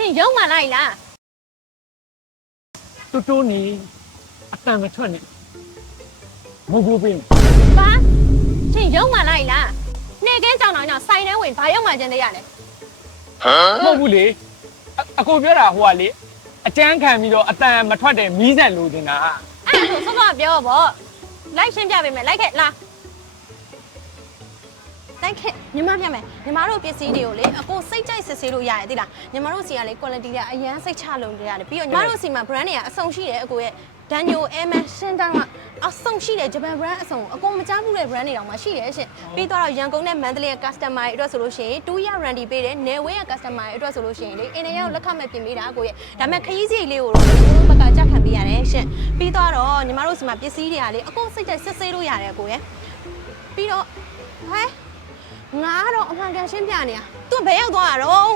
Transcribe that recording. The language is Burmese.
ရှင်ရုံမှလိုက်လား တူတူနေအတန်မထွက်နဲ့မဟုတ်ဘူးပင် ဘာရှင်ရုံမှလိုက်လားနေကဲကြောင်တော့ညဆိုင်ထဲဝင်ဘာရုံမှကျန်သေးရလဲ မဟုတ်ဘူးလေအခုပြောတာဟိုကလေအကျန်းခံပြီးတော့အတန်မထွက်တဲ့မီးစံလိုချင်တာ အဲ့ဒါဆိုစောစောပြောပေါ့လိုက်ရှင်းပြပေးမယ်လိုက်ခဲ့လားလိုက်ခဲ့ညီမပြမယ်ညီမတို့ပစ္စည်းတွေကိုလေအကိုစိတ်ကြိုက်စစ်ဆေးလို့ရတယ်သိလားညီမတို့စီကလေ quality ကအရန်စိတ်ချလုံကြရတယ်ပြီးတော့ညီမတို့စီမှာ brand တွေကအစုံရှိတယ်အကိုရဲ့ Daniel Airman ရှင်းတန်းကအစုံရှိတယ်ဂျပန် brand အစုံအကုန်မကြားဘူးတဲ့ brand တွေတောင်မှရှိတယ်ရှင်ပြီးတော့ရန်ကုန်နဲ့မန္တလေးက customer တွေအတွက်ဆိုလို့ရှိရင်2 year warranty ပေးတယ်နယ်ဝဲက customer တွေအတွက်ဆိုလို့ရှိရင်လေအင်းတရောက်လက်ခမဲ့ပြင်ပေးတာအကိုရဲ့ဒါပေမဲ့ခရီးစရိတ်လေးကိုတော့ညီမတို့ဘက်ကကြက်ခံပေးရတယ်ရှင်ပြီးတော့ညီမတို့စီမှာပစ္စည်းတွေကလေအကုန်စိတ်ကြိုက်စစ်ဆေးလို့ရတယ်အကိုရဲ့ပြီးတော့ဟဲ့ငါတော့အမှန်ကန်ရှင်းပြနေတာသူဘယ်ရောက်သွားတာတော့